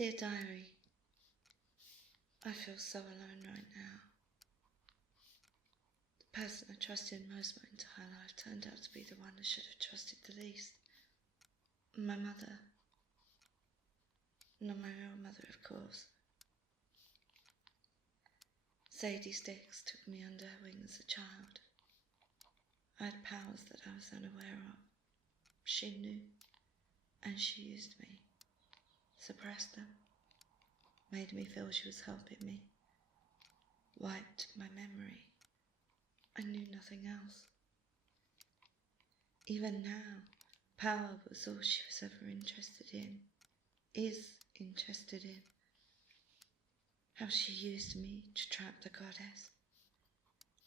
Dear Diary, I feel so alone right now. The person I trusted most my entire life turned out to be the one I should have trusted the least. My mother. Not my real mother, of course. Sadie Sticks took me under her wing as a child. I had powers that I was unaware of. She knew, and she used me, suppressed them, made me feel she was helping me, wiped my memory. I knew nothing else. Even now, power was all she was ever interested in, is interested in. How she used me to trap the goddess,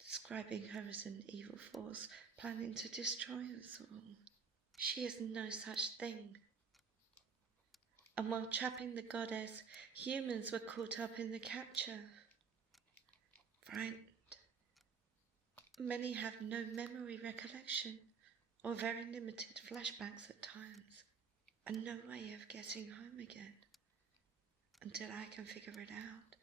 describing her as an evil force planning to destroy us all. She is no such thing. And while trapping the goddess, humans were caught up in the capture. Frightened. Many have no memory recollection, or very limited flashbacks at times, and no way of getting home again, until I can figure it out.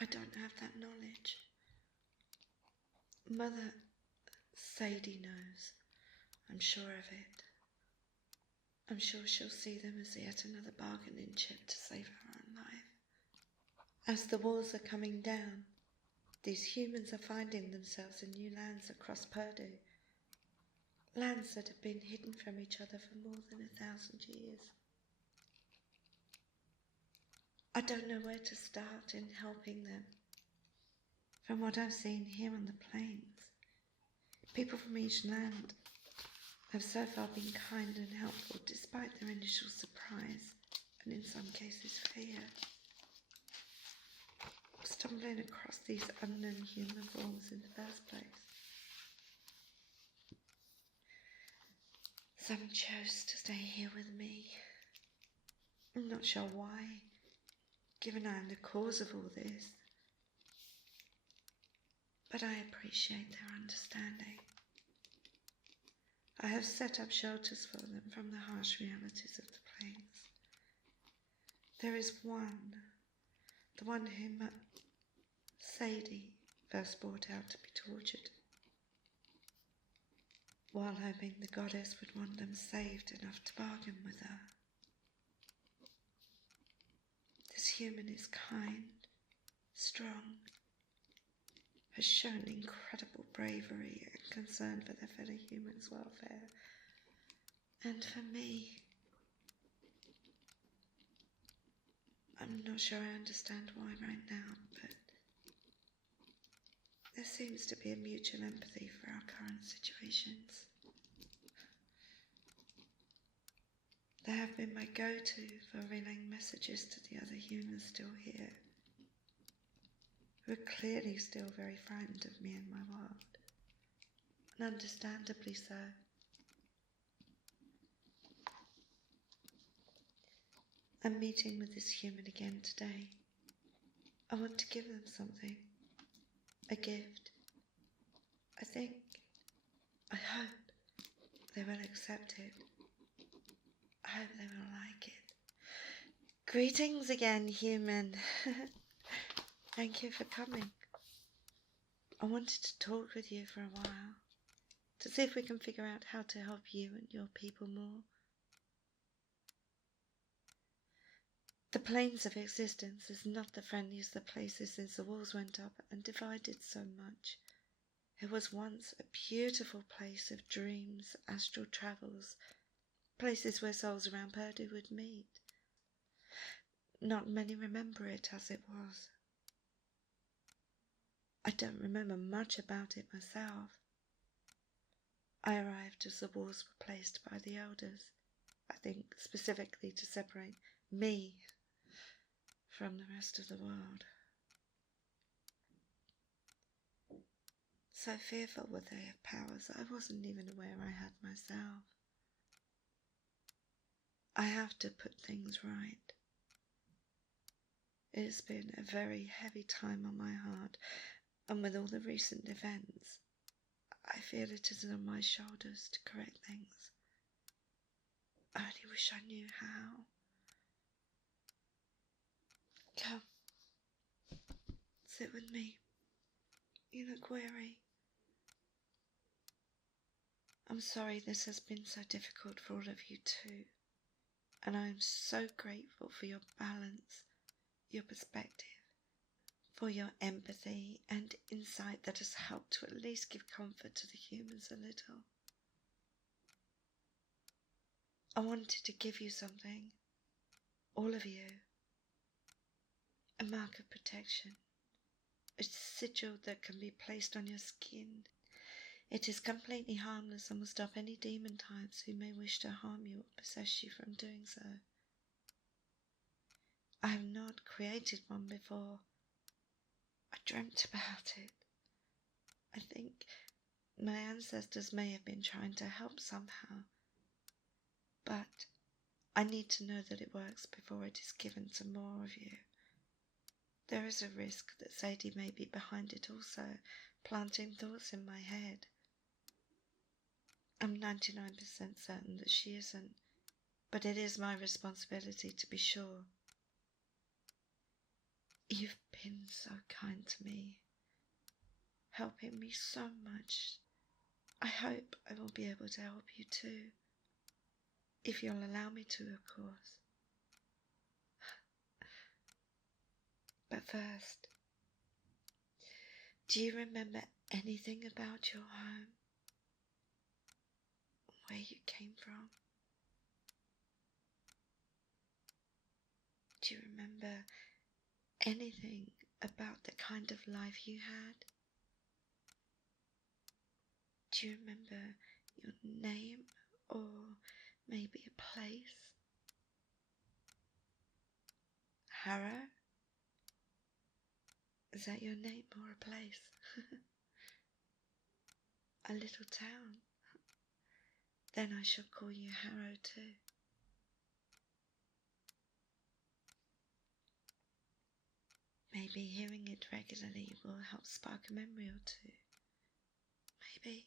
I don't have that knowledge. Mother Sadie knows. I'm sure of it. I'm sure she'll see them as yet another bargaining chip to save her own life. As the walls are coming down, these humans are finding themselves in new lands across Purdue. Lands that have been hidden from each other for more than 1,000 years. I don't know where to start in helping them. From what I've seen here on the plains, people from each land have so far been kind and helpful despite their initial surprise and in some cases fear. Stumbling across these unknown human forms in the first place. Some chose to stay here with me. I'm not sure why, given I'm the cause of all this. But I appreciate their understanding. I have set up shelters for them from the harsh realities of the plains. There is one, the one whom Sadie first brought out to be tortured, while hoping the goddess would want them saved enough to bargain with her. This human is kind, strong, has shown incredible bravery and concern for their fellow humans' welfare. And for me, I'm not sure I understand why right now, but there seems to be a mutual empathy for our current situations. They have been my go-to for relaying messages to the other humans still here, who are clearly still very frightened of me and my world, and understandably so. I'm meeting with this human again today. I want to give them something. A gift. I hope they will accept it. I hope they will like it. Greetings again, human. Thank you for coming. I wanted to talk with you for a while, to see if we can figure out how to help you and your people more. The plains of existence is not the friendliest of places since the walls went up and divided so much. It was once a beautiful place of dreams, astral travels, places where souls around Purdue would meet. Not many remember it as it was. I don't remember much about it myself. I arrived as the walls were placed by the elders, I think specifically to separate me from the rest of the world. So fearful were they of powers I wasn't even aware I had myself. I have to put things right. It has been a very heavy time on my heart, and with all the recent events, I feel it is on my shoulders to correct things. I only wish I knew how. Come, sit with me. You look weary. I'm sorry this has been so difficult for all of you too. And I am so grateful for your balance, your perspective, for your empathy and insight that has helped to at least give comfort to the humans a little. I wanted to give you something, all of you, a mark of protection, a sigil that can be placed on your skin. It is completely harmless and will stop any demon types who may wish to harm you or possess you from doing so. I have not created one before. I dreamt about it. I think my ancestors may have been trying to help somehow, but I need to know that it works before it is given to more of you. There is a risk that Sadie may be behind it also, planting thoughts in my head. I'm 99% certain that she isn't, but it is my responsibility to be sure. You've been so kind to me, helping me so much. I hope I will be able to help you too, if you'll allow me to, of course. But first, do you remember anything about your home? Where you came from? Do you remember anything about the kind of life you had? Do you remember your name or maybe a place? Harrow? Is that your name or a place? A little town? Then I shall call you Harrow too. Maybe hearing it regularly will help spark a memory or two. Maybe.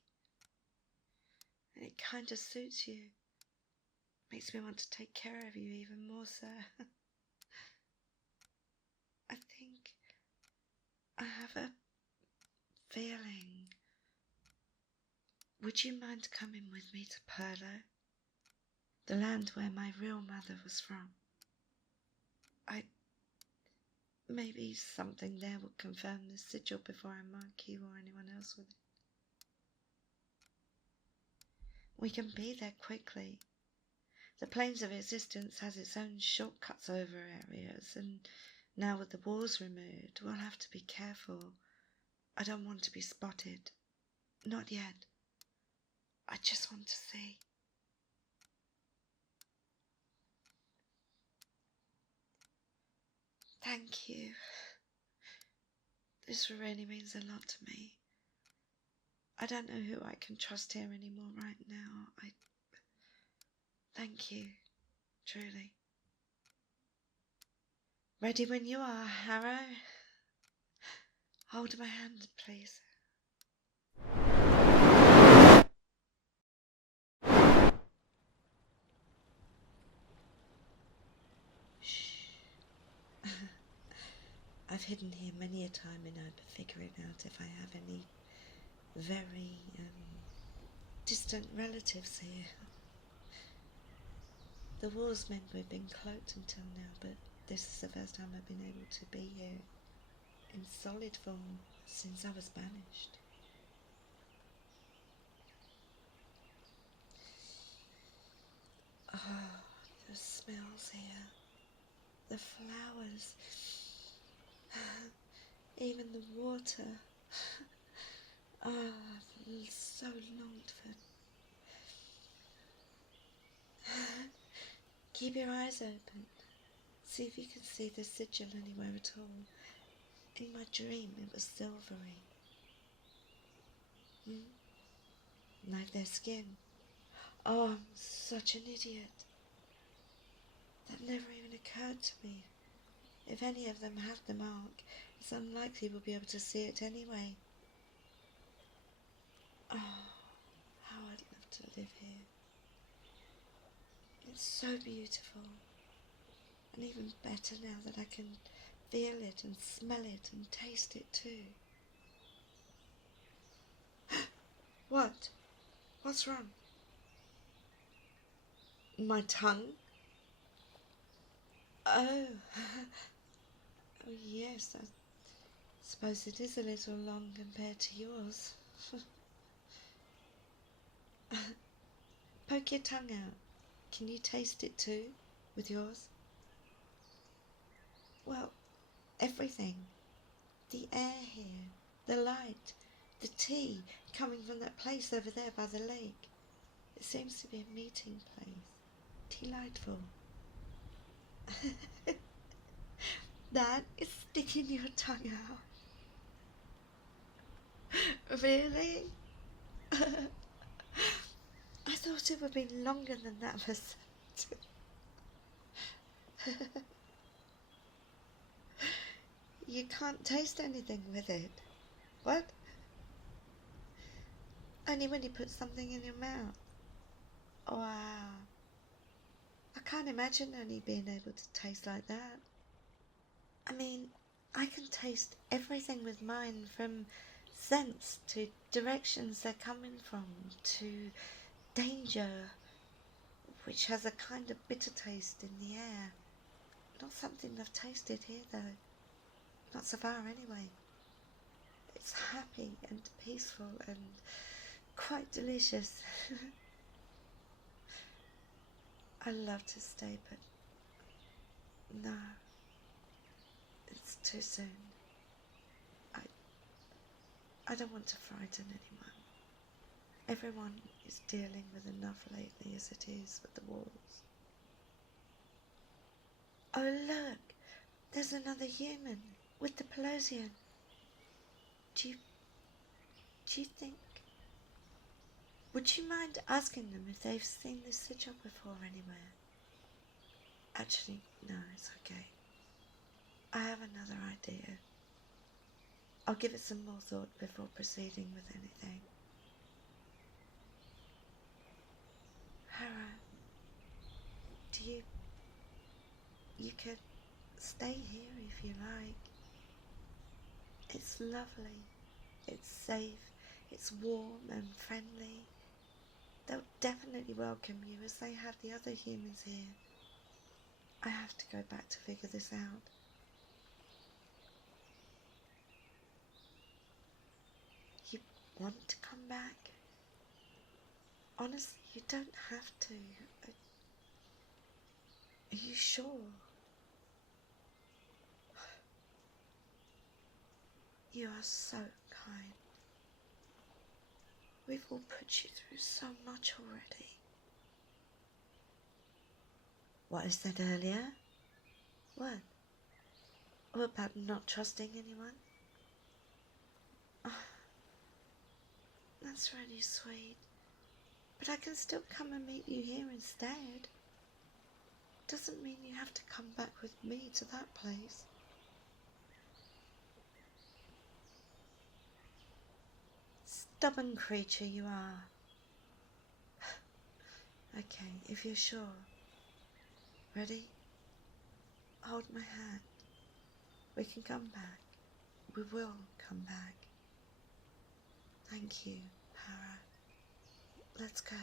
And it kind of suits you. Makes me want to take care of you even more so. I think I have a feeling. Would you mind coming with me to Perlo? The land where my real mother was from. Maybe something there will confirm the sigil before I mark you or anyone else with it. We can be there quickly. The planes of existence has its own shortcuts over areas, and now with the walls removed, we'll have to be careful. I don't want to be spotted. Not yet. I just want to see. Thank you. This really means a lot to me. I don't know who I can trust here anymore right now. Thank you, truly. Ready when you are, Harrow. Hold my hand, please. Shh. I've hidden here many a time and I'd figure it out if I have any very distant relatives here. The walls meant we've been cloaked until now, but this is the first time I've been able to be here in solid form since I was banished. Oh, the smells here. The flowers. Even the water. Oh, I've so longed for... Keep your eyes open. See if you can see the sigil anywhere at all. In my dream it was silvery. Like their skin. Oh, I'm such an idiot. That never even occurred to me. If any of them have the mark, it's unlikely we'll be able to see it anyway. Oh, how I'd love to live here. It's so beautiful. And even better now that I can feel it and smell it and taste it too. What? What's wrong? My tongue? Oh. Oh yes, I suppose it is a little long compared to yours. Poke your tongue out. Can you taste it too, with yours? Well, everything. The air here, the light, the tea coming from that place over there by the lake. It seems to be a meeting place. Delightful. That is sticking your tongue out. Really? I thought it would be longer than that for You can't taste anything with it. What? Only when you put something in your mouth. Wow. I can't imagine only being able to taste like that. I mean, I can taste everything with mine, from scents to directions they're coming from to danger, which has a kind of bitter taste in the air. Not something I've tasted here though. Not so far anyway. It's happy and peaceful and quite delicious. I love to stay, but no, it's too soon. I don't want to frighten anyone. Everyone is dealing with enough lately as it is with the wars. Oh look, there's another human with the Pelosian. Do you think... Would you mind asking them if they've seen this sigil before anywhere? Actually, no, it's okay. I have another idea. I'll give it some more thought before proceeding with anything. Hera, you could stay here if you like. It's lovely, it's safe, it's warm and friendly. They'll definitely welcome you as they have the other humans here. I have to go back to figure this out. You want to come back? Honestly, you don't have to. Are you sure? You are so kind. We've all put you through so much already. What I said earlier? What? Oh, about not trusting anyone? Oh, that's really sweet. But I can still come and meet you here instead. Doesn't mean you have to come back with me to that place. Stubborn creature you are. Okay, if you're sure. Ready? Hold my hand. We can come back. We will come back. Thank you, Hera. Let's go.